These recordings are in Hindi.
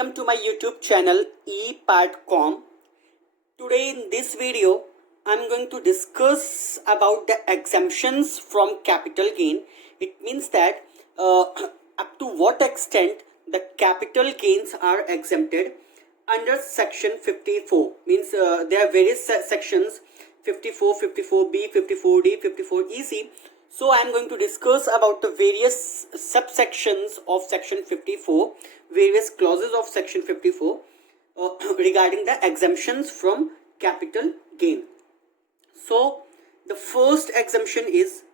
welcome to my YouTube channel ePartcom. Today in this video, I'm going to discuss about the exemptions from capital gain. It means that up to what extent the capital gains are exempted under section 54. Means there are various sections 54, 54B, 54D, 54EC. So I am going to discuss about the various subsections of section 54, various clauses of section 54 regarding the exemptions from capital gain. So the first exemption is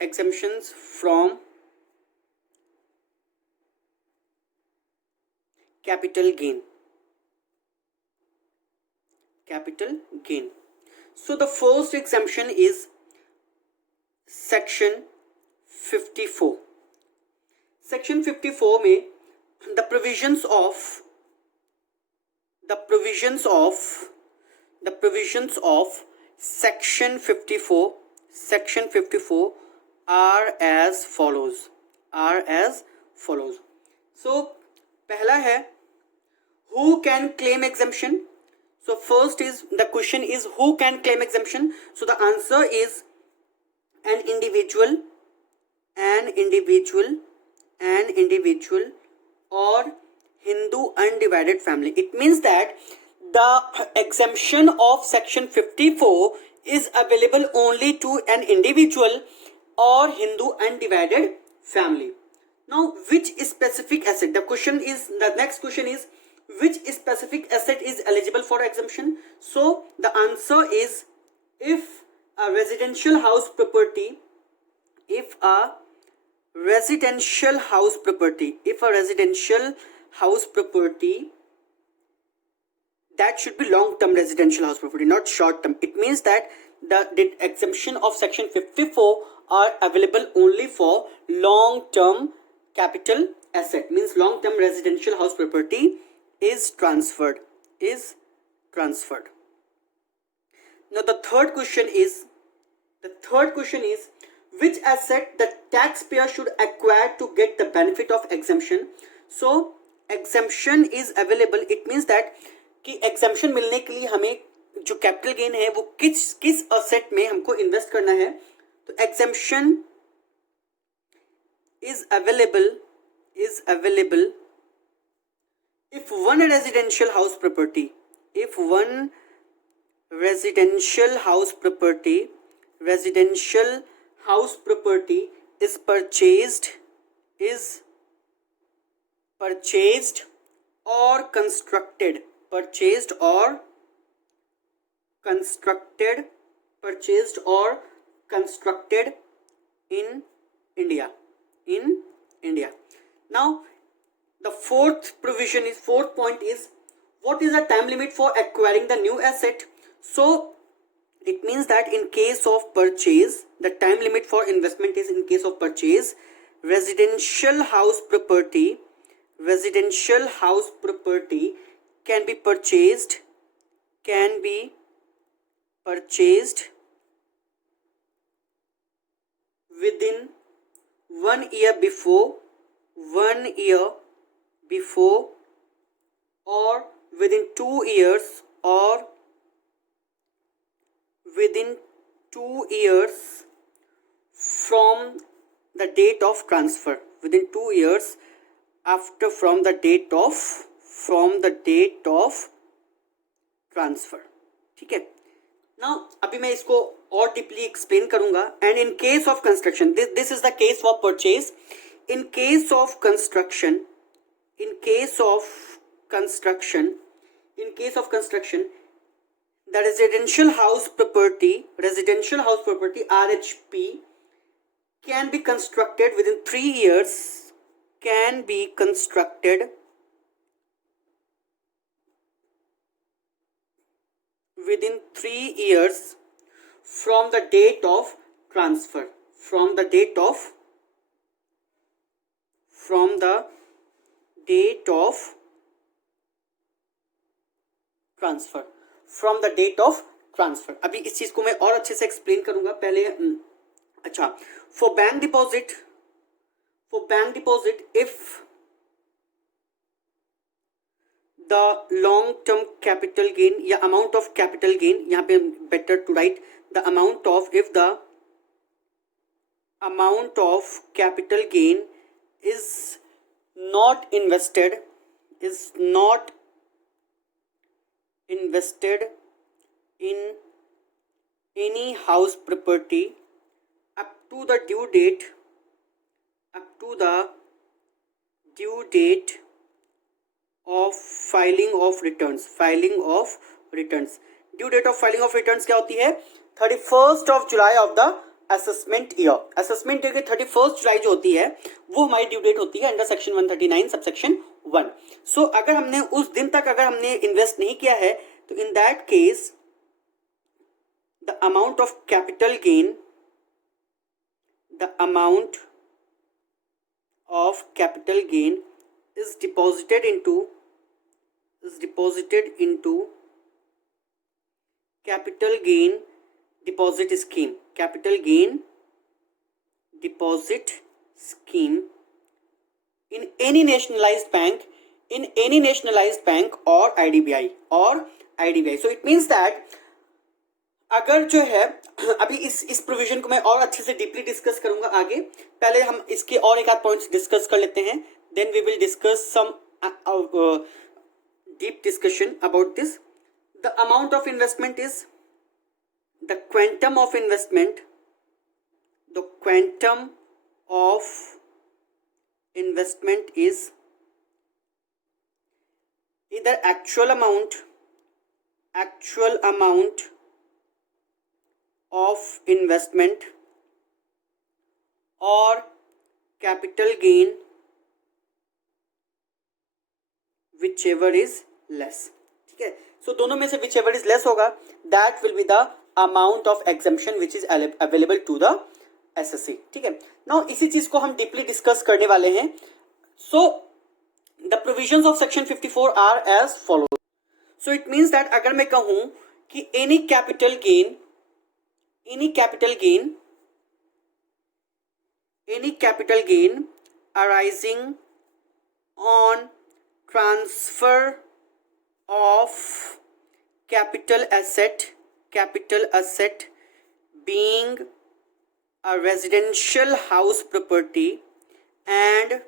exemptions from capital gain. So the first exemption is section 54. Section 54 में the provisions of section 54 are as follows. So पहला है who can claim exemption. So first is the question is who can claim exemption. So the answer is an individual or Hindu undivided family. It means that the exemption of section 54 is available only to an individual or Hindu undivided family. Now, which specific asset? The next question is which specific asset is eligible for exemption? So the answer is if a residential house property that should be long-term residential house property, not short-term. It means that the exemption of section 54 are available only for long-term capital asset. Means long-term residential house property is transferred. Now the third question is which asset the taxpayer should acquire to get the benefit of exemption. So exemption is available. It means that कि exemption मिलने के लिए हमें जो कैपिटल गेन है वो किस असेट में हमको इन्वेस्ट करना है. तो exemption is available if one residential house property is purchased or constructed in India. Now the fourth point is what is the time limit for acquiring the new asset. So it means that in case of purchase, the time limit for investment is in case of purchase, residential house property can be purchased within 1 year before or within 2 years from the date of transfer, within 2 years from the date of transfer. ठीक है. Now अभी मैं इसको और डीपली एक्सप्लेन करूंगा. And in case of construction, this is the case for purchase. In case of construction the residential house property RHP can be constructed within 3 years from the date of transfer. From the date of transfer. Transfer. अभी इस चीज को मैं और अच्छे से एक्सप्लेन करूंगा पहले। अच्छा, for bank deposit if the long term capital gain या अमाउंट ऑफ कैपिटल गेन, यहाँ पे better to write the amount of, if the amount of capital gain is not invested in any house property up to the due date of filing of returns. Due date of filing of returns क्या होती है? 31st of July of the assessment year. Assessment year की 31st जुलाई जो होती है वो हमारी ड्यू डेट होती है अंडर सेक्शन 139 सबसेक्शन 1। सो अगर हमने उस दिन तक अगर हमने इन्वेस्ट नहीं किया है तो in that case the amount of capital gain is deposited into capital gain deposit scheme in any nationalized bank or IDBI. So it means that अगर जो है अभी इस प्रोविजन को मैं और अच्छे से डीपली डिस्कस करूंगा आगे। पहले हम इसके और एक आध पॉइंट्स डिस्कस कर लेते हैं, then we will discuss some deep discussion about this. The amount of investment is the quantum of investment is either actual amount of investment or capital gain, whichever is less। ठीक है, सो दोनों में से whichever is less होगा, that will be the amount of exemption which is available to the SSC। ठीक है, नाउ इसी चीज को हम डीपली डिस्कस करने वाले हैं। So the provisions of section 54 are as follows. So it means that अगर मैं कहूं कि any capital gain arising on transfer of capital asset being a residential house property and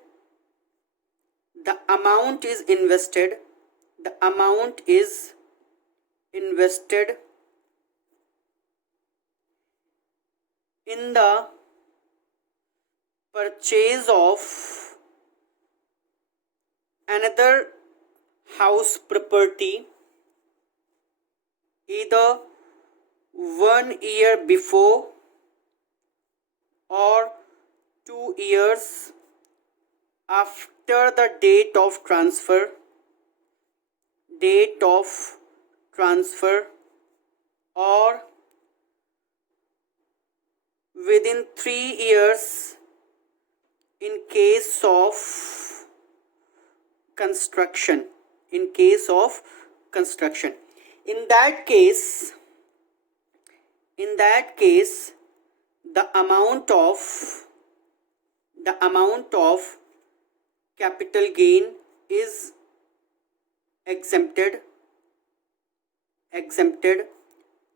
the amount is invested in the purchase of another house property either 1 year before or 2 years after the date of transfer or within 3 years in case of construction। In that case the amount of capital gain is exempted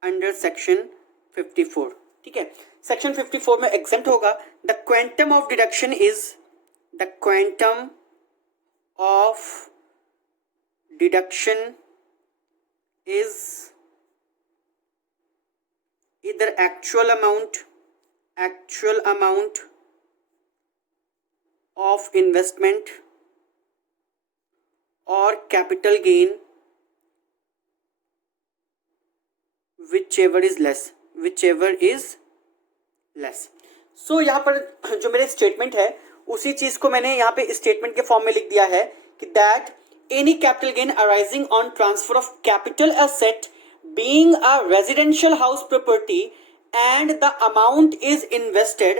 under section 54। ठीक है, सेक्शन 54 में एग्जेम्प्ट होगा। The quantum of deduction is either actual amount of investment or capital gain, whichever is less। सो यहाँ पर जो मेरे स्टेटमेंट है उसी चीज को मैंने यहाँ पे स्टेटमेंट के फॉर्म में लिख दिया है कि that any capital gain arising on transfer of capital asset being a residential house property and the amount is invested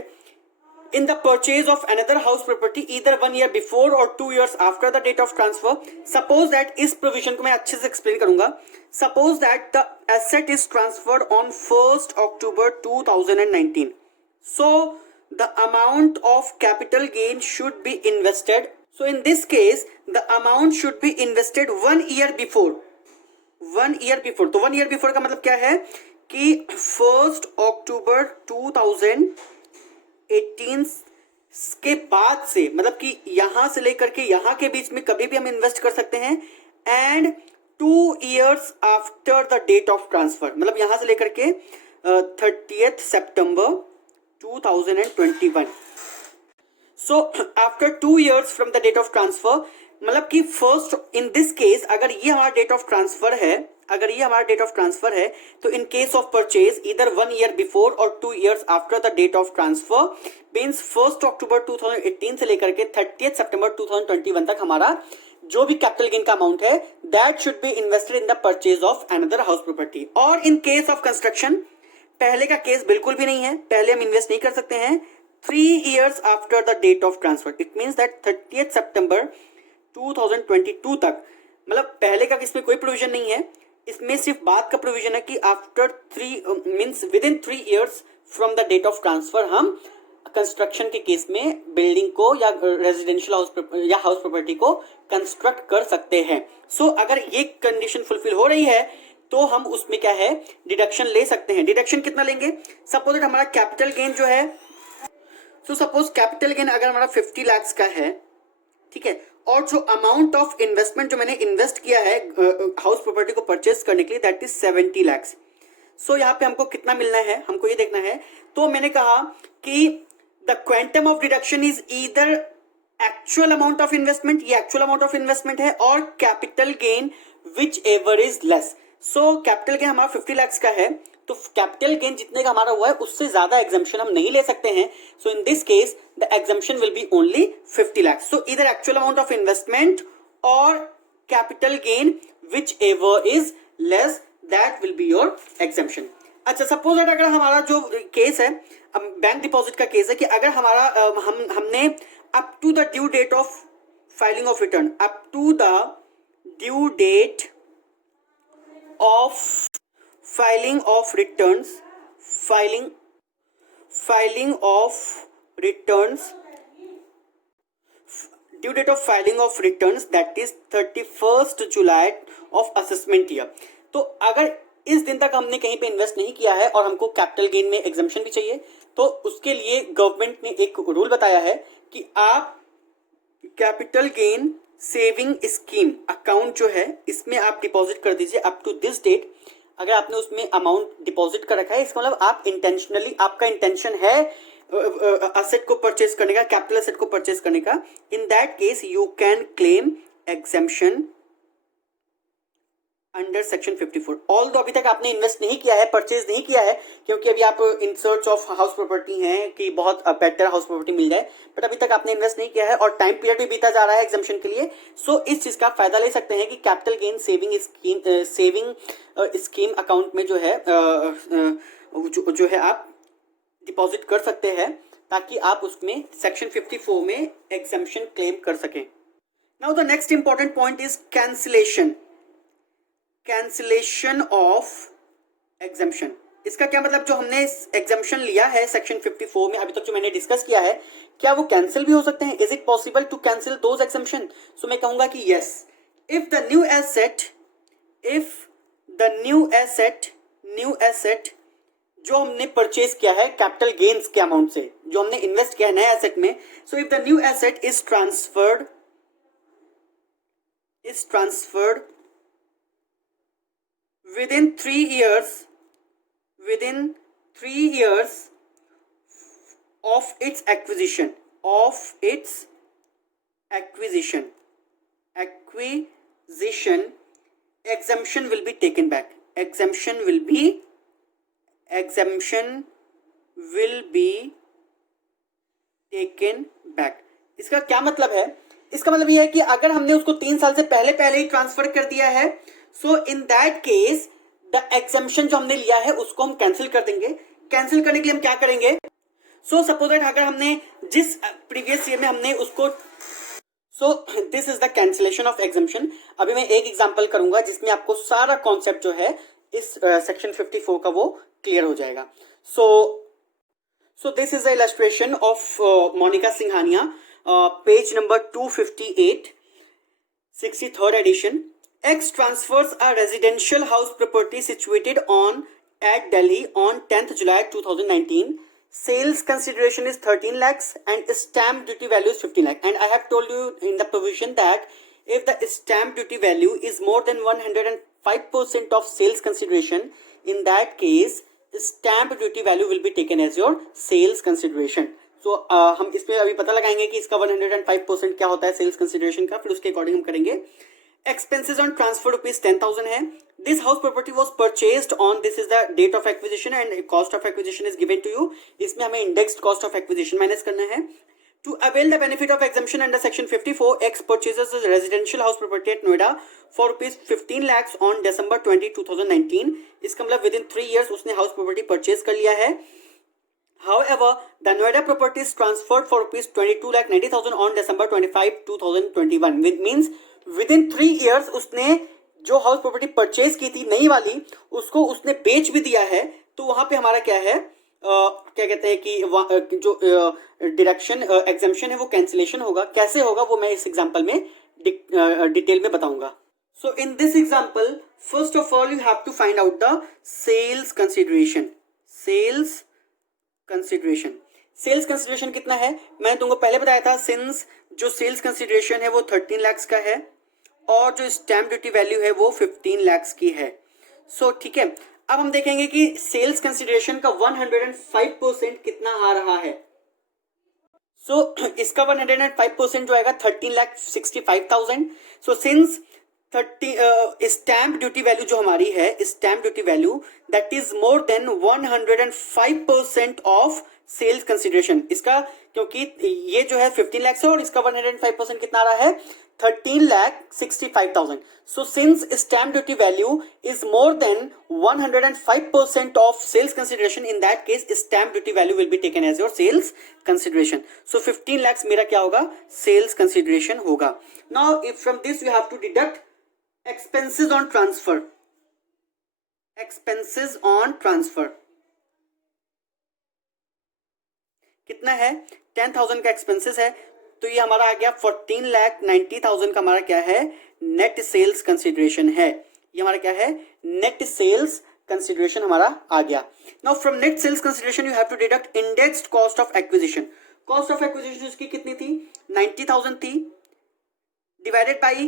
in the purchase of another house property either 1 year before or 2 years after the date of transfer. Suppose that इस provision को मैं अच्छे से explain करूंगा. Suppose that the asset is transferred on 1st October 2019. So the amount of capital gain should be invested. So in this case the amount should be invested 1 year before. 1 year before. तो 1 year before का मतलब क्या है कि 1st October 2018 के बाद से, मतलब कि यहां से लेकर के यहां के बीच में कभी भी हम इन्वेस्ट कर सकते हैं. And 2 years after the date of transfer, मतलब यहां से लेकर के 30th September 2021. So after 2 years from the date of transfer, मतलब कि फर्स्ट इन दिस केस अगर ये हमारा डेट ऑफ ट्रांसफर है, अगर ये हमारा डेट ऑफ ट्रांसफर है तो इन केस ऑफ परचेज इधर 1 year बिफोर और 2 years after the date of transfer means 1st October 2018 से लेकर के 30th September 2021 तक हमारा जो भी कैपिटल गेन का अमाउंट है that should be invested in the purchase of another house property. और इन केस ऑफ कंस्ट्रक्शन पहले का केस बिल्कुल भी नहीं है, पहले हम इन्वेस्ट नहीं कर सकते हैं. 3 years after the date of transfer, it means that 30th September 2022 तक, मतलब पहले का इसमें कोई प्रोविजन नहीं है. इसमें सिर्फ बात का प्रोविजन है कि after 3 means within 3 years from the date of transfer हम कंस्ट्रक्शन के केस में बिल्डिंग को या रेजिडेंशियल हाउस या हाउस प्रॉपर्टी को कंस्ट्रक्ट कर सकते हैं. सो अगर ये कंडीशन फुलफिल हो रही है तो हम उसमें क्या है डिडक्शन ले सकते हैं. डिडक्शन कितना लेंगे? सपोज हमारा कैपिटल गेन जो है, सो सपोज कैपिटल गेन अगर हमारा 50 lakhs का है, ठीक है, और जो अमाउंट ऑफ इन्वेस्टमेंट जो मैंने इन्वेस्ट किया है हाउस प्रॉपर्टी को परचेस करने के लिए दैट इज 70 lakhs. सो यहाँ पे हमको कितना मिलना है, हमको ये देखना है. तो मैंने कहा कि the quantum of deduction is either actual amount of investment, ये एक्चुअल अमाउंट ऑफ इन्वेस्टमेंट है, और capital gain whichever is less. So capital gain हमारा 50 lakhs का है तो कैपिटल गेन जितने का हमारा हुआ है उससे ज्यादा एग्जम्पशन हम नहीं ले सकते हैं. So in this case the exemption will be only 50 lakhs. So इधर एक्चुअल अमाउंट ऑफ इन्वेस्टमेंट और capital gain whichever is less that will be your exemption. अच्छा, सपोज दैट अगर हमारा जो केस है बैंक डिपॉजिट का केस है कि अगर हमारा हमने up to the due date of filing of return, up to the due date of filing of returns due date of filing of returns that is 31st July of assessment year. तो अगर इस दिन तक हमने कहीं पे इन्वेस्ट नहीं किया है और हमको कैपिटल गेन में एग्जम्पशन भी चाहिए तो उसके लिए गवर्नमेंट ने एक रूल बताया है कि आप capital gain saving scheme account जो है इसमें आप डिपॉजिट कर दीजिए अप टू दिस डेट. अगर आपने उसमें अमाउंट डिपॉजिट कर रखा है इसका मतलब आप इंटेंशनली, आपका इंटेंशन है असेट को परचेज करने का, कैपिटल असेट को परचेज करने का, इन that case you can claim exemption under section 54. All दो अभी तक आपने इन्वेस्ट नहीं किया है, परचेज नहीं किया है, क्योंकि अभी आप in search of house property हैं कि बहुत बेटर हाउस प्रॉपर्टी मिल जाए, बट अभी तक आपने इन्वेस्ट नहीं किया है और टाइम पीरियड भी बीता जा रहा है एग्जम्पशन के लिए. सो इस चीज का फायदा ले सकते हैं कि capital gain saving scheme account में जो है आप डिपॉजिट कर सकते हैं ताकि आप उसमें सेक्शन 54 में एग्जम्पशन क्लेम कर सकें. Now the next important point is cancellation of exemption. इसका क्या मतलब, जो हमने एग्जम्पशन लिया है सेक्शन 54 में अभी तक जो मैंने डिस्कस किया है, क्या वो कैंसिल भी हो सकते हैं? Is it possible to cancel those exemption? So मैं कहूंगा कि yes, if the new asset जो हमने परचेज किया है कैपिटल गेन्स के अमाउंट से, जो हमने इन्वेस्ट किया है नए एसेट में, so if the new asset is transferred within 3 years of its acquisition exemption will be taken back. Exemption will be taken back. इसका क्या मतलब है? इसका मतलब यह है कि अगर हमने उसको 3 साल से पहले ही ट्रांसफर कर दिया है, so in that case the exemption जो हमने लिया है उसको हम कैंसिल कर देंगे. कैंसिल करने के लिए हम क्या करेंगे? सो सपोज दैट अगर हमने जिस प्रीवियस ईयर में हमने उसको, सो this is the cancellation of exemption. अभी मैं एक एग्जांपल करूंगा जिसमें आपको सारा कॉन्सेप्ट जो है इस सेक्शन 54 का वो क्लियर हो जाएगा। So this is the illustration of Monica Singhania, page number 258, 63rd edition. X transfers a residential house property situated at Delhi on 10th July 2019. Sales consideration is 13 lakhs and stamp duty value is 15 lakh. And I have told you in the provision that if the stamp duty value is more than 105% of sales consideration, in that case stamp duty value will be taken as your sales consideration. So हम इसमें अभी पता लगाएंगे कि इसका 105% क्या होता है सेल्स कंसिडरेशन का, फिर उसके अकॉर्डिंग हम करेंगे। एक्सपेंसेस ऑन ट्रांसफर रुपीज 10,000 है। This house property was purchased on, this is the date of acquisition and cost of acquisition is given to you. इसमें हमें indexed cost of acquisition minus करना है। To avail the benefit of exemption under section 54, X purchases a residential house property at Noida for rupees 15 lakhs on December 20, 2019. इसका मतलब within 3 years उसने house property purchase कर लिया है। However, the Noida property is transferred for rupees 22,90,000 on December 25, 2021. Which means within 3 years उसने जो हाउस प्रॉपर्टी परचेज की थी नई वाली उसको उसने बेच भी दिया है। तो वहां पे हमारा क्या है, क्या कहते हैं कि जो डिडक्शन एग्जम्पशन है वो कैंसिलेशन होगा। कैसे होगा वो मैं इस एग्जांपल में डिटेल में बताऊंगा। So in this example first of all you have to find out the sales consideration. Sales consideration कितना है मैंने तुमको पहले बताया था। सिंस जो सेल्स कंसिडरेशन है वो 13 लाख का है और जो स्टैम्प ड्यूटी वैल्यू है वो 15 लाख की है। सो ठीक है, अब हम देखेंगे कि सेल्स कंसिडरेशन का 105% कितना आ रहा है। सो इसका 105% जो आएगा 13,65,000। So since 30 stamp duty value जो हमारी है, stamp duty value that is more than 105% of sales consideration. इसका क्योंकि ये जो है 15 लाख है और इसका 105% कितना आ रहा है 13,65,000। So since stamp duty value is more than 105% of sales consideration, in that case stamp duty value will be taken as your sales consideration. So 15 lakhs मेरा क्या होगा sales consideration होगा। Now if from this you have to deduct expenses on transfer. Expenses on transfer कितना है 10,000 का एक्सपेंसेस है तो ये हमारा आ गया 14,90,000 का हमारा क्या है नेट सेल्स कंसिडरेशन है। ये हमारा क्या है नेट सेल्स कंसिडरेशन हमारा आ गया। Now from net sales consideration you have to deduct indexed cost of acquisition. Cost of acquisition उसकी कितनी थी 90,000 थी divided by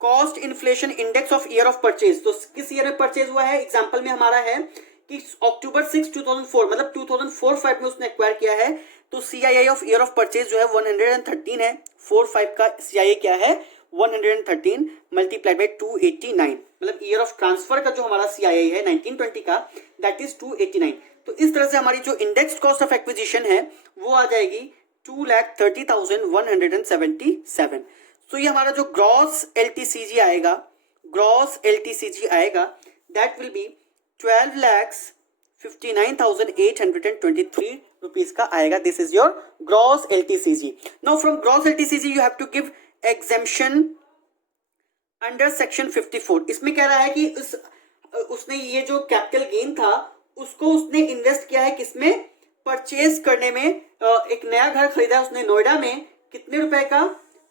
cost inflation index of year of purchase. तो किस ईयर में परचेज हुआ है, एग्जाम्पल में हमारा है कि अक्टूबर 6, 2004 मतलब 2004-5 में उसने एक्वायर किया है। तो CII of year of purchase जो है 113 है। 4-5 का CII क्या है 113 मल्टीप्लाइड बाई 289 मतलब ईयर ऑफ ट्रांसफर का जो हमारा CII है 1920 का दैट इज 289। तो इस तरह से हमारी जो इंडेक्स कॉस्ट ऑफ एक्विजिशन है वो आ जाएगी 2,30,177। तो ये हमारा जो ग्रॉस LTCG आएगा, ग्रॉस LTCG आएगा दैट विल बी 12,59,823 रुपीज का आएगा। This is your gross LTCG। Now from gross LTCG you have to give exemption under section 54। इसमें कह रहा है कि उसने ये जो कैपिटल गेन था उसको उसने इन्वेस्ट किया है किसमें, परचेज करने में। एक नया घर खरीदा है उसने नोएडा में, कितने रुपए का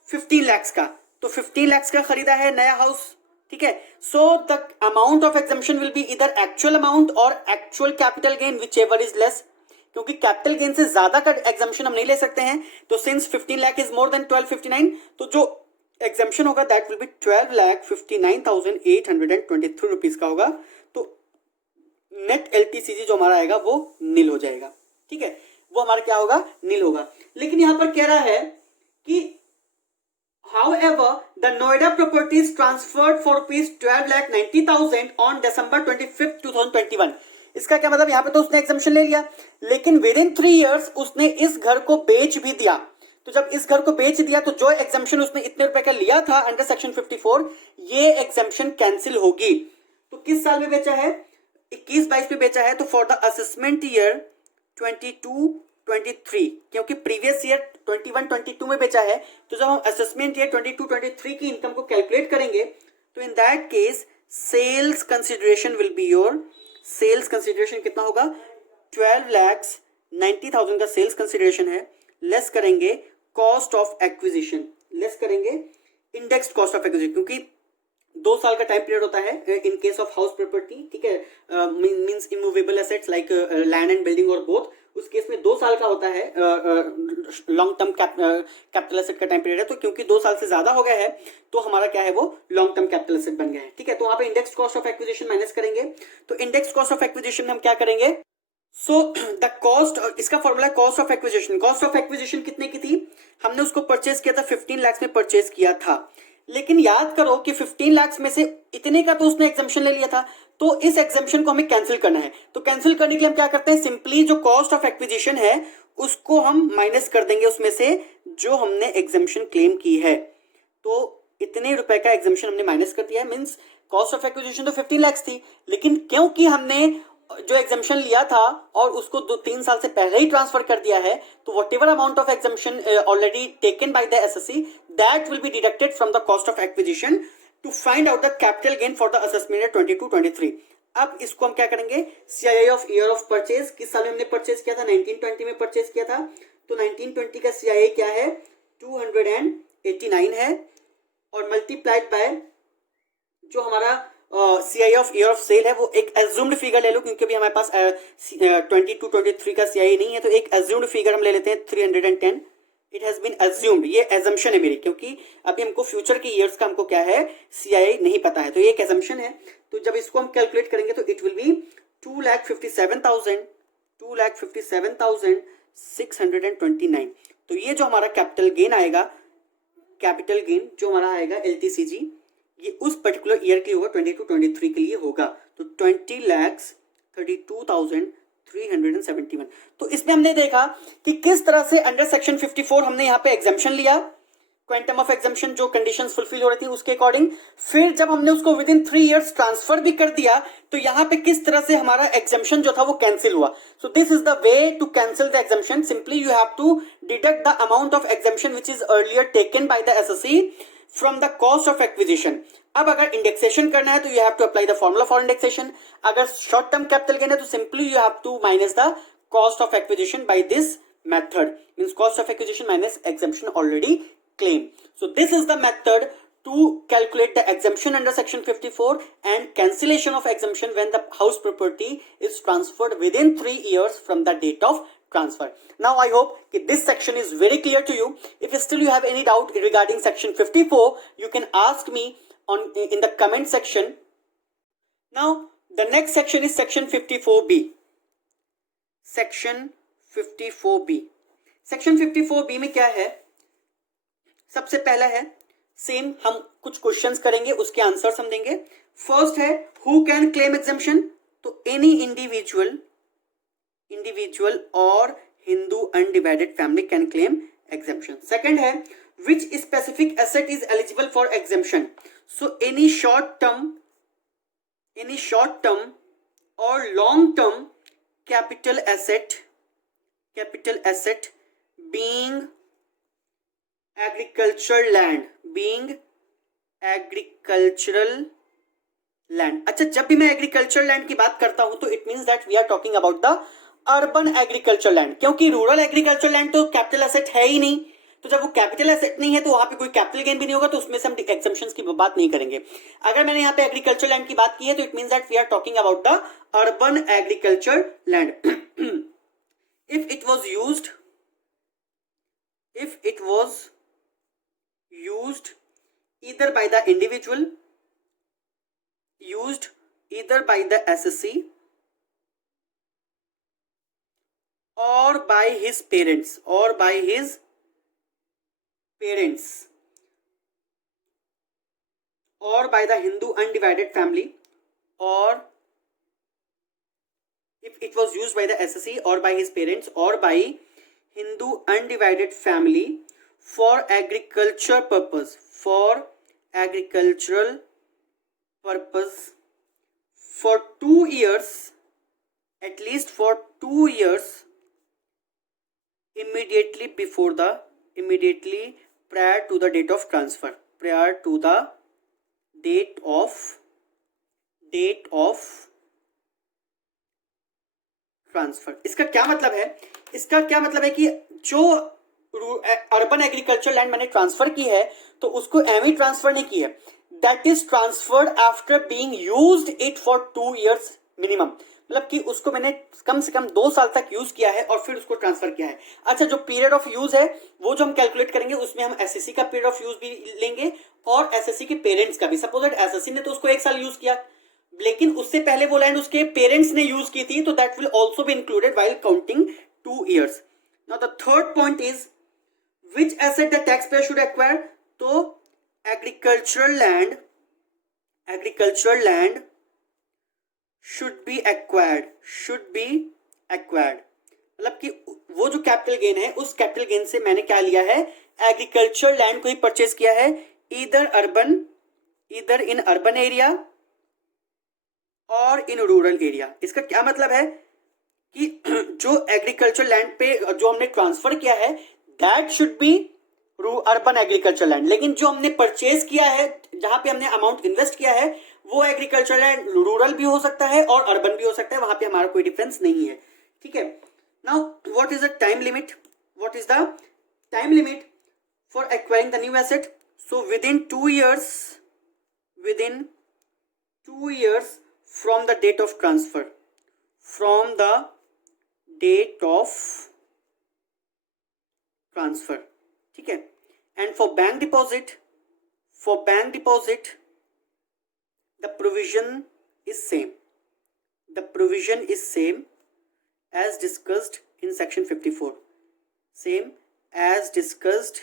15 लाख का। तो 15 लाख का खरीदा है नया हाउस, ठीक है। So the amount of exemption will B इधर एक्चुअल अमाउंट और actual capital gain whichever is less, क्योंकि कैपिटल गेन से ज्यादा का एग्जम्पशन हम नहीं ले सकते हैं। तो since 15 lakh is more then 1259 तो जो एग्जम्पशन होगा दैट विल बी 12,59,823 रुपीज का होगा। तो नेट LTCG जो हमारा आएगा वो नील हो जाएगा, ठीक है, वो हमारा क्या होगा नील होगा। लेकिन यहां पर कह रहा है कि however the Noida property is transferred for rupees 12,90,000 on December 25, 2021। इसका क्या मतलब, यहाँ पे तो उसने एग्जम्पशन ले लिया लेकिन विद इन 3 years उसने इस घर को बेच भी दिया। तो जब इस घर को बेच दिया तो जो एग्जम्पशन उसने इतने रुपए का लिया था अंडर सेक्शन 54 ये एग्जम्पशन कैंसिल होगी। तो किस साल में बेचा है 21-22 में बेचा है। तो फॉर द असेसमेंट ईयर 22, 23, क्योंकि प्रीवियस ईयर 21-22 में बेचा है, तो जब हम असेसमेंट ईयर 22-23 की इनकम को कैलकुलेट करेंगे तो in that case sales consideration will be your, sales consideration कितना होगा, 12,90,000 का सेल्स कंसिडरेशन है, लेस करेंगे कॉस्ट ऑफ एक्विजिशन, लेस करेंगे इंडेक्स्ड कॉस्ट ऑफ एक्विजिशन, क्योंकि 2 साल का टाइम पीरियड होता है in case of house property, ठीक है, means immovable assets like land and building और बोथ, उस केस में 2 साल का होता है लॉन्ग टर्म कैपिटल एसेट का टाइम पीरियड है, तो क्योंकि 2 साल से ज्यादा हो गया है तो हमारा क्या है वो लॉन्ग टर्म कैपिटल एसेट बन गया है, ठीक है। तो वहां पे index cost of acquisition minus करेंगे, तो इंडेक्स कॉस्ट ऑफ एक्विजिशन में हम क्या करेंगे, सो द कॉस्ट, इसका formula cost of acquisition, cost of acquisition कितने की थी, हमने उसको परचेज किया था 15 लाख में परचेज किया था, लेकिन याद करो कि 15 लाख में से इतने का तो उसने एग्जम्पशन ले लिया था, तो इस एग्जम्पशन को हमें कैंसिल करना है, तो कैंसिल करने के लिए हम क्या करते हैं, सिंपली जो कॉस्ट ऑफ एक्विजिशन है उसको हम माइनस कर देंगे उसमें से जो हमने एग्जम्पशन क्लेम की है, तो इतने रुपए का एग्जम्पशन हमने माइनस कर दिया है, मींस कॉस्ट ऑफ एक्विजिशन तो 15 लाख थी, लेकिन क्योंकि हमने जो एग्जम्पशन लिया था और उसको 2-3 साल से पहले ही ट्रांसफर कर दिया है, तो whatever amount of exemption already taken by the assessee that will be deducted from the cost of acquisition to find out the capital gain for the assessment 22-23। अब इसको हम क्या करेंगे, CII of year of purchase, किस साल में हमने परचेज किया था, 1920 में परचेज किया था, तो 1920 का सीआईआई क्या है, 289 है, और मल्टीप्लाइड बाय जो हमारा CI of year of sale है वो एक एज्यूम्ड फिगर ले लो, क्योंकि अभी हमारे पास 22-23 का सीआई नहीं है, तो एक एज्यूम्ड फिगर हम ले लेते हैं 310, इट हैज बीन एज्यूम्ड, ये एजम्पशन है मेरी, क्योंकि अभी हमको फ्यूचर के ईयर्स का हमको क्या है सीआई नहीं पता है, तो ये एक एजम्पशन है, तो जब इसको हम कैलकुलेट करेंगे तो इट विल बी 2,57,629, तो ये जो हमारा कैपिटल गेन आएगा, कैपिटल गेन जो हमारा आएगा एलटीसीजी, ये उस पर्टिकुलर ईयर के लिए होगा, 22-23 के लिए होगा, तो 20,32,371। तो इसमें हमने देखा कि किस तरह से अंडर सेक्शन 54 हमने यहाँ पे एग्जम्पशन लिया, क्वांटम ऑफ एग्जम्पशन जो कंडीशंस फुलफिल हो रही थी उसके अकॉर्डिंग, फिर जब हमने उसको विद इन 3 इयर्स ट्रांसफर भी कर दिया तो यहाँ पे किस तरह से हमारा एग्जम्पशन जो था वो कैंसिल हुआ। So this is the way to cancel the exemption, simply you have to deduct the amount of exemption which is earlier taken by the assessee from the cost of acquisition. अब अगर इंडेक्सेशन करना है तो you have to apply the formula for indexation, अगर शॉर्ट टर्म कैपिटल गेन है तो simply you have to minus the cost of acquisition by this method, means cost of acquisition minus exemption already claim. So this is the method to calculate the exemption under section 54 and cancellation of exemption when the house property is transferred within 3 years from the date of transfer. Now I hope that this section is very clear to you. If still you have any doubt regarding section 54, you can ask me in the comment section. Now the next section is section 54B. Section 54B. Section 54B में क्या है, सबसे पहला है सेम, हम कुछ क्वेश्चंस करेंगे उसके आंसर्स हम देंगे। फर्स्ट है हु कैन क्लेम एग्जम्पशन, तो एनी इंडिविजुअल और Hindu undivided family can claim exemption. Second है which specific asset is eligible for exemption, so any short term और long term capital asset being agricultural land। अच्छा, जब भी मैं एग्रीकल्चरल लैंड की बात करता हूं तो it means that we are talking about the urban agriculture land, क्योंकि रूरल एग्रीकल्चर लैंड तो कैपिटल एसेट है ही नहीं, तो जब वो कैपिटल एसेट नहीं है तो वहां पे कोई कैपिटल गेन भी नहीं होगा, तो उसमें से हम एग्जम्पशंस की बात नहीं करेंगे। अगर मैंने यहाँ पे एग्रीकल्चर लैंड की बात की है तो it means that we are talking about the urban agriculture land. If it was used either by the individual, used either by the SSC or by his parents, or by the Hindu undivided family, or if it was used by the SSC or by his parents or by Hindu undivided family for agricultural purpose, for 2 years, at least for 2 years immediately prior to the date of transfer, prior to the date of transfer. इसका क्या मतलब है? इसका क्या मतलब है कि जो अर्बन एग्रीकल्चर लैंड मैंने ट्रांसफर की है तो उसको एवं ट्रांसफर नहीं की है, that is transferred after being used it for 2 years minimum, मतलब कि उसको मैंने कम से कम 2 साल तक यूज किया है और फिर उसको ट्रांसफर किया है। अच्छा, जो पीरियड ऑफ यूज है वो जो हम कैलकुलेट करेंगे उसमें हम एसएससी का पीरियड ऑफ यूज भी लेंगे और एसएससी के पेरेंट्स का भी। सपोज दैट एसएससी ने तो उसको 1 साल यूज किया, लेकिन उससे पहले वो लैंड उसके पेरेंट्स ने यूज की थी, तो that will also be included while counting 2 years। Now the third point is which asset the taxpayer should acquire. तो agricultural land should be acquired, मतलब कि वो जो कैपिटल गेन है उस कैपिटल गेन से मैंने क्या लिया है, एग्रीकल्चर लैंड को ही परचेज किया है, ईदर इन अर्बन एरिया और इन रूरल एरिया। इसका क्या मतलब है कि जो एग्रीकल्चर लैंड पे जो हमने ट्रांसफर किया है that should be urban agriculture land, लेकिन जो हमने परचेज किया है जहां पे हमने अमाउंट इन्वेस्ट किया है वो एग्रीकल्चर लैंड रूरल भी हो सकता है और अर्बन भी हो सकता है, वहां पे हमारा कोई डिफरेंस नहीं है। ठीक है। Now what is the time limit, for acquiring the new asset. So within 2 years from the date of transfer, ठीक है। And for bank deposit the provision is same as discussed in section 54, same as discussed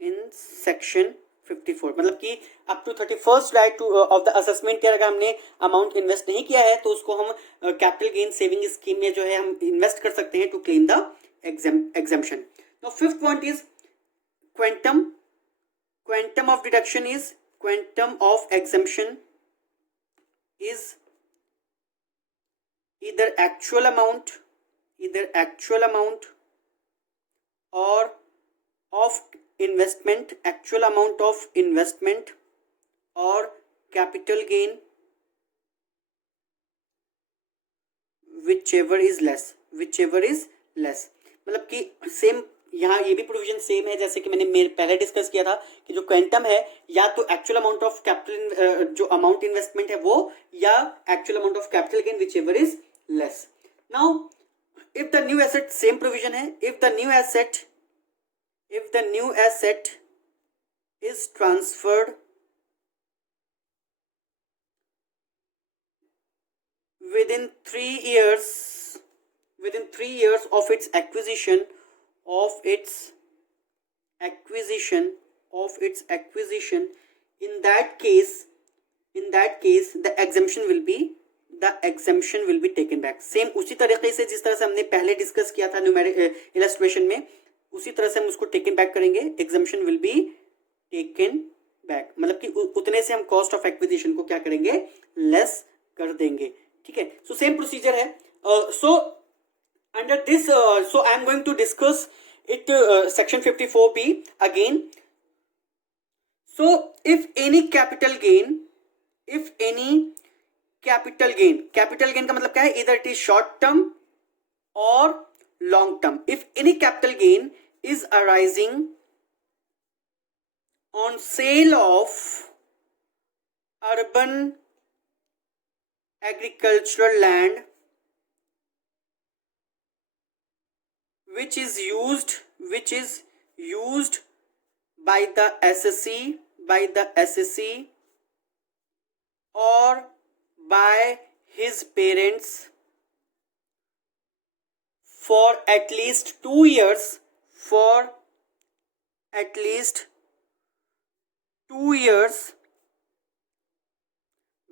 in section 54, मतलब कि up to 31st right of the assessment year अगर हमने अमाउंट इन्वेस्ट नहीं किया है तो उसको हम कैपिटल गेन सेविंग स्कीम में जो है हम इन्वेस्ट कर सकते हैं to claim the exemption. Now fifth point is quantum of deduction is quantum of exemption is either actual amount or of investment, actual amount of investment or capital gain, whichever is less, मतलब कि सेम यहाँ ये भी प्रोविजन सेम है जैसे कि मैंने पहले डिस्कस किया था कि जो क्वांटम है या तो एक्चुअल अमाउंट ऑफ कैपिटल जो अमाउंट इन्वेस्टमेंट है वो या actual amount of capital gain whichever is less. Now if the new asset same provision है, if the new asset is transferred within 3 years of its acquisition, in that case the exemption will be taken back। Same उसी तरीके से जिस तरह से हमने पहले डिस्कस किया था न्यूमेरिक इलस्ट्रेशन में, उसी तरह से हम उसको टेकन बैक करेंगे, exemption will be taken back, मतलब कि उतने से हम कॉस्ट ऑफ एक्विजिशन को क्या करेंगे, लेस कर देंगे। ठीक है, सो सेम प्रोसीजर है। सो under this so I am going to discuss it section 54b again। so if any capital gain capital gain का मतलब क्या है, either it is short term or long term, if any capital gain is arising on sale of urban agricultural land which is used by the SSC or by his parents for at least 2 years,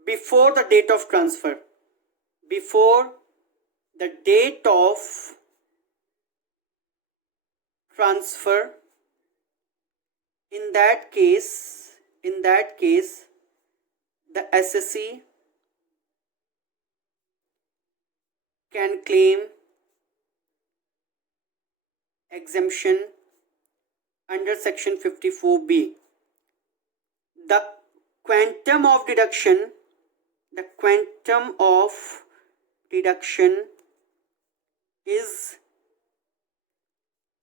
before the date of transfer, in that case the SSC can claim exemption under section 54B. The quantum of deduction is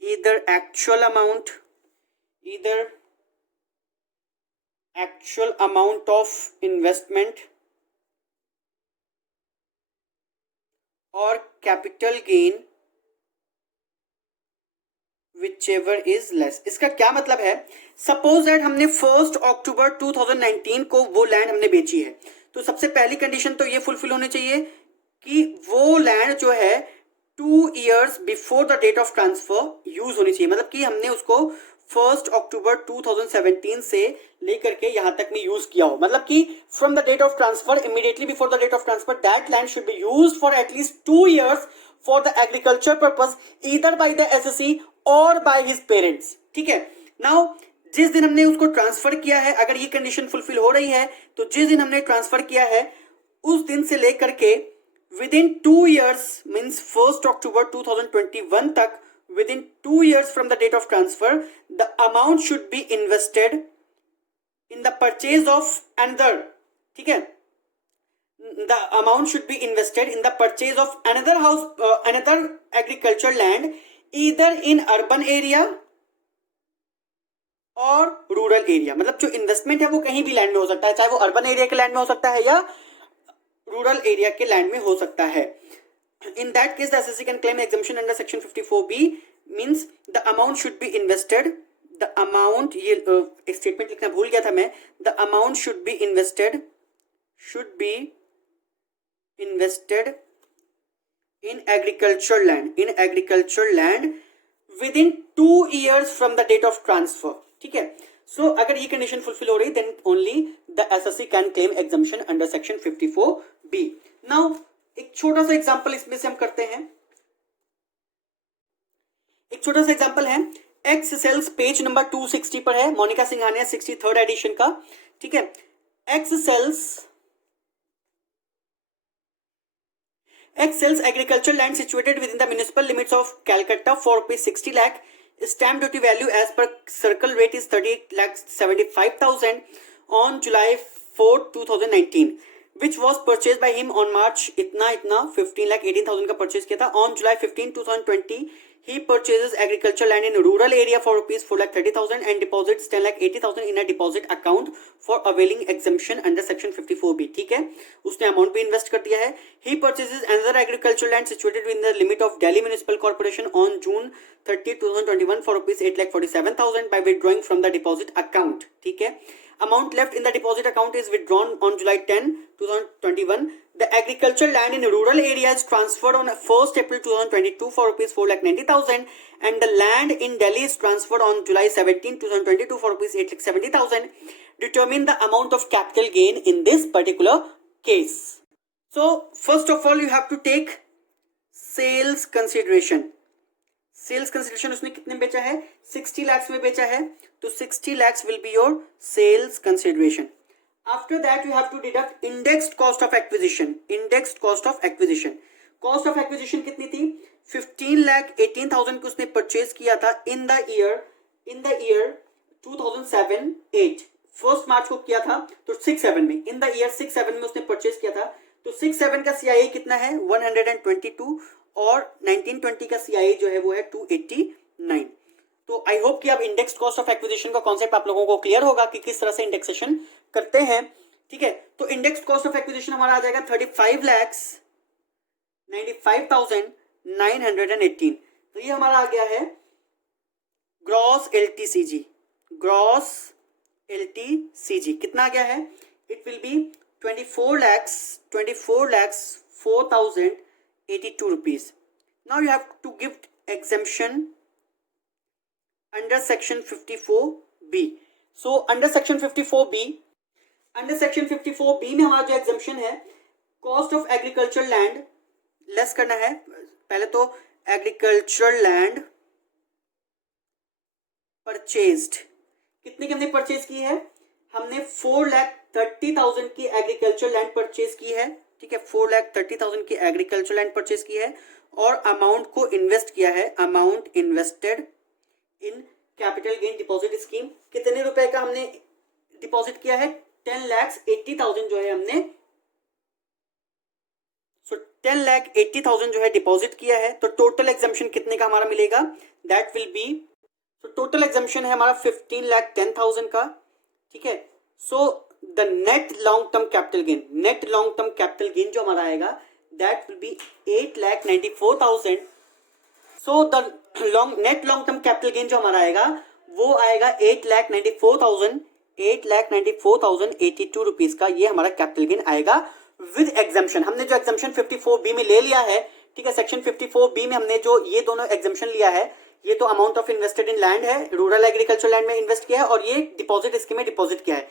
either actual amount of investment or capital gain, whichever is less. इसका क्या मतलब है? सपोज दैट हमने 1 अक्टूबर 2019 को वो लैंड हमने बेची है, तो सबसे पहली कंडीशन तो ये फुलफिल होनी चाहिए कि वो लैंड जो है 2 years before the date of transfer use होनी चाहिए। मतलब कि हमने उसको 1 अक्टूबर 2017 से लेकर के यहां तक में यूज किया हो। मतलब कि from the date of transfer, immediately before the date of transfer, that land should be used for at least 2 years for the agriculture purpose, either by the assessee और बाय हिज पेरेंट्स। ठीक है। नाउ जिस दिन हमने उसको ट्रांसफर किया है, अगर ये कंडीशन फुलफिल हो रही है, तो जिस दिन हमने ट्रांसफर किया है उस दिन से लेकर के within 2 years means 1 October 2021 तक, within 2 years from the date of transfer, the amount should be invested in the purchase of another, ठीक है, the amount should be invested in the purchase of another house, another agriculture land, either in urban area और रूरल एरिया। मतलब जो इन्वेस्टमेंट है वो कहीं भी लैंड में हो सकता है, चाहे वो अर्बन एरिया के लैंड में हो सकता है या रूरल एरिया के लैंड में हो सकता है। इन that case the assessee can claim exemption under section 54B, means the amount should be invested, the amount, ये एक स्टेटमेंट लिखना भूल गया था मैं, the amount should be invested in agriculture land within 2 years from the date of transfer। ठीक है। सो अगर ये कंडीशन फुलफिल हो रही then only the assessee can claim exemption under section 54B। Now एक छोटा सा एग्जांपल इसमें से हम करते हैं। एक छोटा सा एग्जांपल है, एक्स सेल्स पेज नंबर 260 पर है, मोनिका सिंघानिया 63rd एडिशन का। ठीक है। X sells agricultural land situated within the municipal limits of Calcutta for ₹60 lakh. Stamp duty value as per circle rate is 38,75,000 on July 4, 2019, which was purchased by him on March इतना 15,18,000 का परचेज किया था। On July 15, 2020 he purchases agricultural land in rural area for ₹4,30,000 and deposits ₹10,80,000 in a deposit account for availing exemption under section 54B। ठीक है, उसने अमाउंट भी इन्वेस्ट कर दिया है। He purchases another agricultural land situated within the limit of Delhi Municipal Corporation on June 30, 2021 for ₹8,47,000 by withdrawing from the deposit account। ठीक है। Amount left in the deposit account is withdrawn on July 10, 2021. The agricultural land in rural areas transferred on 1st April 2022 for ₹4,90,000 and the land in Delhi is transferred on July 17, 2022 for ₹8,70,000. Determine the amount of capital gain in this particular case. So first of all you have to take sales consideration. Sales consideration उसने कितने में बेचा है? 60 lakhs में बेचा है, तो 60 lakhs will be your sales consideration. After that you have to deduct indexed cost of acquisition. Cost of acquisition कितनी थी? 15,18,000 को उसने परचेज किया था इन द ईयर 2007-8, 1 मार्च को किया था, तो 6-7 में, इन द ईयर 6-7 में उसने परचेज किया था। तो 6-7 का CIA कितना है? 122 और 19-20 का CIA जो है वो है 289। तो आई होप कि अब इंडेक्स कॉस्ट ऑफ एक्विजिशन का कॉन्सेप्ट आप लोगों को क्लियर होगा कि किस तरह से इंडेक्सेशन करते हैं। ठीक है। तो इंडेक्स कॉस्ट ऑफ एक्विजिशन हमारा आ जाएगा 35,95,918। तो ये हमारा आ गया है ग्रॉस LTCG। कितना आ गया है? It will be 24,04,04,082 rupees. Now you have to give exemption under section 54B. So under section 54B में हमारा जो एग्जम्पशन है, cost of agriculture land less करना है। पहले तो एग्रीकल्चर लैंड परचेज्ड, कितने की हमने परचेज की है? हमने 4,30,000 की एग्रीकल्चर लैंड परचेज की है ठीक है, 4,30,000 की एग्रीकल्चर लैंड परचेज की है और अमाउंट को इन्वेस्ट किया है, amount invested in capital gain deposit scheme. कितने रुपए का हमने डिपॉजिट किया है? 10,80,000 जो है हमने 10,80,000 जो है डिपॉजिट किया है। तो टोटल एग्जम्पशन कितने का हमारा मिलेगा? दैट विल बी, तो टोटल एग्जम्पशन है हमारा 15,10,000 का। ठीक है, so the net long term capital gain, net long term capital gain जो हमारा आएगा that will B 8,94,000। So the net long term capital gain जो हमारा आएगा वो आएगा 8,94,82 रुपीज का, ये हमारा कैपिटल गेन आएगा विद एग्जम्पशन। हमने जो एग्जम्पशन 54B में ले लिया है, ठीक है, सेक्शन 54B में हमने जो ये दोनों एग्जम्पशन लिया है, ये तो amount of invested in land है, रूरल एग्रीकल्चर लैंड में इन्वेस्ट किया है, और ये डिपॉजिट स्कीम में डिपॉजिट किया है।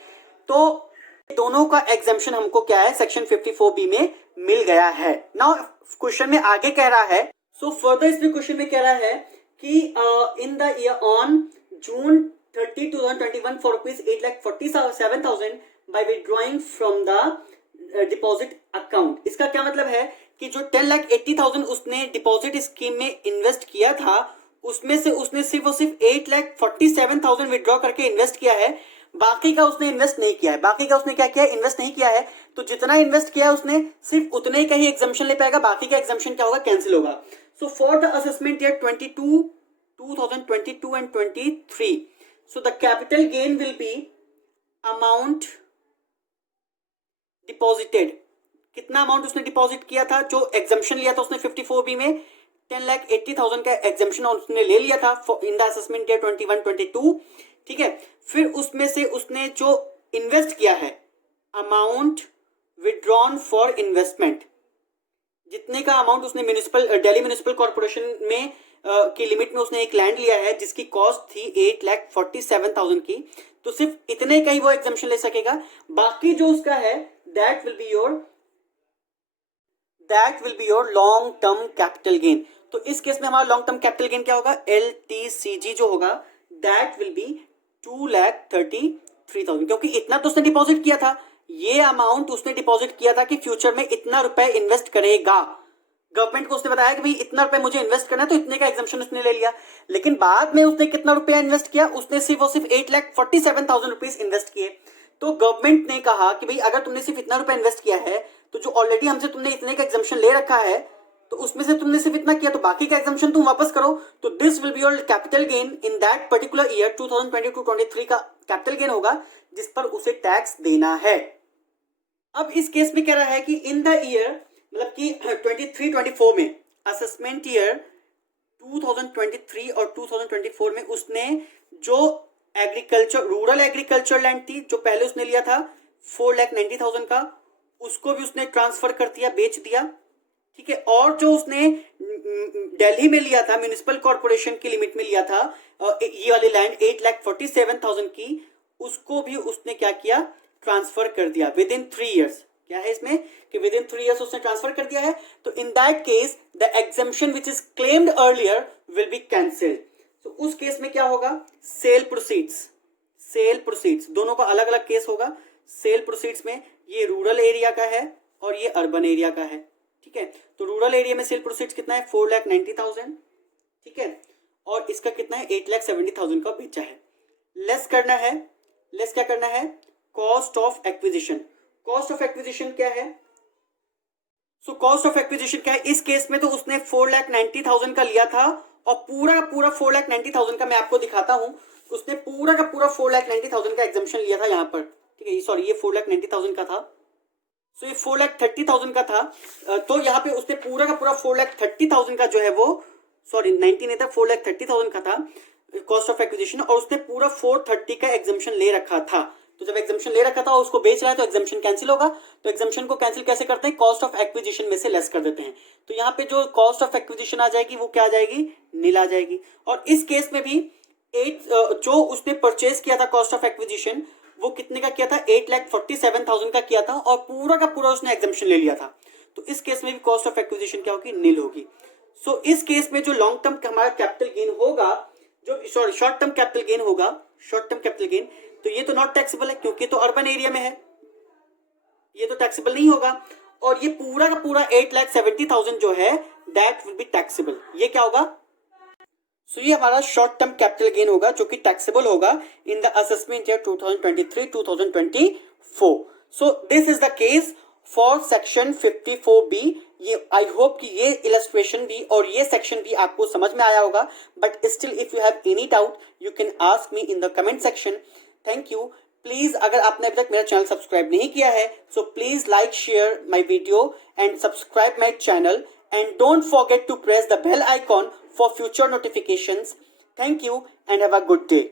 तो दोनों का एग्जम्पशन हमको क्या है? सेक्शन 54B में मिल गया है। नाउ क्वेश्चन में आगे कह रहा है, सो फर्दर इसमें क्वेश्चन में कह रहा है कि in the year on June 30, 2021 for rupees 8,47,000 by withdrawing from the deposit account. इसका क्या मतलब है कि जो 10,80,000 उसने डिपॉजिट स्कीम में इन्वेस्ट किया था, उसमें से उसने सिर्फ और सिर्फ 8,47,000 विड्रॉ करके इन्वेस्ट किया है, बाकी का उसने इन्वेस्ट नहीं किया है। बाकी का उसने क्या किया है? इन्वेस्ट नहीं किया है। तो जितना इन्वेस्ट किया है उसने सिर्फ उतने का ही एग्जम्पशन ले पाएगा, बाकी का एग्जम्पशन क्या होगा? कैंसिल होगा। So for the assessment year 2022 and 23, so the capital gain will be amount deposited। कितना अमाउंट उसने डिपॉजिट किया था? जो एग्जम्पशन लिया था उसने 54B में 10,80,000 का एग्जम्पशन उसने ले लिया था इन द असेसमेंट ईयर 21-22। ठीक है, फिर उसमें से उसने जो इन्वेस्ट किया है, अमाउंट विड्रॉन फॉर इन्वेस्टमेंट, जितने का अमाउंट उसने दिल्ली म्युनिसिपल कॉर्पोरेशन में की लिमिट में उसने एक लैंड लिया है जिसकी कॉस्ट थी 8,47,000 की, तो सिर्फ इतने का ही वो एग्जम्पशन ले सकेगा। बाकी जो उसका है that will be your long term capital gain. तो इस केस में हमारा लॉन्ग टर्म कैपिटल गेन क्या होगा? LTCG जो होगा दैट विल बी 2,33,000, क्योंकि इतना तो उसने डिपॉजिट किया था, ये अमाउंट उसने डिपॉजिट किया था कि फ्यूचर में इतना रुपए इन्वेस्ट करेगा। गवर्नमेंट को उसने बताया कि भाई इतना रुपए मुझे इन्वेस्ट करना है, तो इतने का एग्जम्पशन उसने ले लिया। लेकिन बाद में उसने कितना रुपया इन्वेस्ट किया? उसने सिर्फ और सिर्फ 8,47,000 रुपीज इन्वेस्ट किए। तो गवर्नमेंट ने कहा कि भाई अगर तुमने सिर्फ इतना रुपया इन्वेस्ट किया है, तो जो ऑलरेडी हमसे तुमने इतने का एग्जम्पशन ले रखा है, तो उसमें से तुमने सिर्फ इतना किया, तो बाकी का एग्जम्पशन तुम वापस करो। तो this will be your capital gain in that particular year 2022-23 का कैपिटल गेन होगा, जिस पर उसे टैक्स देना है। अब इस केस में कह रहा है कि इन द ईयर, मतलब कि 23-24 में, असेसमेंट ईयर 2023 और 2024 में उसने जो एग्रीकल्चर, रूरल एग्रीकल्चर लैंड थी जो पहले उसने लिया था 4,90,000 का, उसको भी उसने ट्रांसफर कर दिया, बेच दिया। ठीक है, और जो उसने दिल्ली में लिया था, म्युनिसिपल कॉर्पोरेशन की लिमिट में लिया था ये वाली लैंड 8,47,000 की, उसको भी उसने क्या किया? ट्रांसफर कर दिया विद इन 3 ईयर्स। क्या है इसमें कि विद इन 3 ईयर्स उसने ट्रांसफर कर दिया है। तो in that case the exemption which is claimed earlier will be cancelled. तो उस केस में क्या होगा? सेल प्रोसीड्स दोनों का अलग अलग केस होगा। सेल प्रोसीड्स में ये रूरल एरिया का है और ये अर्बन एरिया का है। ठीक है, तो रूरल एरिया में सेल प्रोसीड्स कितना है? 4,90,000। ठीक है, और इसका कितना है? 8,70,000 का बेचा है। लेस क्या करना है? Cost of acquisition. Cost of acquisition क्या है? सो कॉस्ट ऑफ एक्विजिशन क्या है? इस केस में तो उसने 4,90,000 का लिया था, और पूरा 4,90,000 का मैं आपको दिखाता हूं। उसने पूरा 4,90,000 का एग्जम्पशन लिया था यहाँ पर। ठीक है, सॉरी, ये 4,90,000 का था। सो ये 4,30,000 का था। तो यहाँ पे उसने पूरा 4,30,000 का जो है वो, सॉरी 90 नहीं था, 4,30,000 का था कॉस्ट ऑफ एक्विजिशन, और उसने पूरा 430 का एग्जम्पशन ले रखा था। तो जब एग्जम्पशन ले रखा था और उसको बेच रहा है तो एग्जम्पशन कैंसिल होगा। तो एग्जम्पशन को कैंसिल कैसे करते हैं? कॉस्ट ऑफ एक्विजिशन में से लेस कर देते हैं। तो यहाँ पे जो कॉस्ट ऑफ एक्विजिशन आ जाएगी वो क्या आ जाएगी? नील आ जाएगी। और इस केस में भी जो उसने परचेज किया था कॉस्ट ऑफ एक्विजिशन, वो कितने का किया था? 8,47,000 का किया था, और पूरा उसने एग्जम्पन ले लिया था। तो इस केस में भी कॉस्ट ऑफ एक्विजिशन क्या होगी? नील होगी। सो इस केस में जो लॉन्ग टर्म हमारा कैपिटल गेन होगा, जो शॉर्ट टर्म कैपिटल गेन होगा, शॉर्ट टर्म कैपिटल गेन, तो ये तो नॉट टैक्सेबल है क्योंकि तो अर्बन एरिया में है, ये तो टैक्सेबल नहीं होगा। और ये पूरा का पूरा 8,70,000 जो है दैट विल बी टैक्सेबल। ये क्या होगा? सो ये हमारा शॉर्ट टर्म कैपिटल गेन होगा जो कि टैक्सेबल होगा in the assessment year 2023-2024। So this is the case for section 54B। ये आई होप कि ये इलस्ट्रेशन भी और ये सेक्शन भी आपको समझ में आया होगा, but still if you have any doubt you can ask me in the comment section. Thank you. Please अगर आपने अभी तक मेरा चैनल सब्सक्राइब नहीं किया है so please like share my video and subscribe my channel and don't forget to press the bell icon for future notifications. Thank you and have a good day.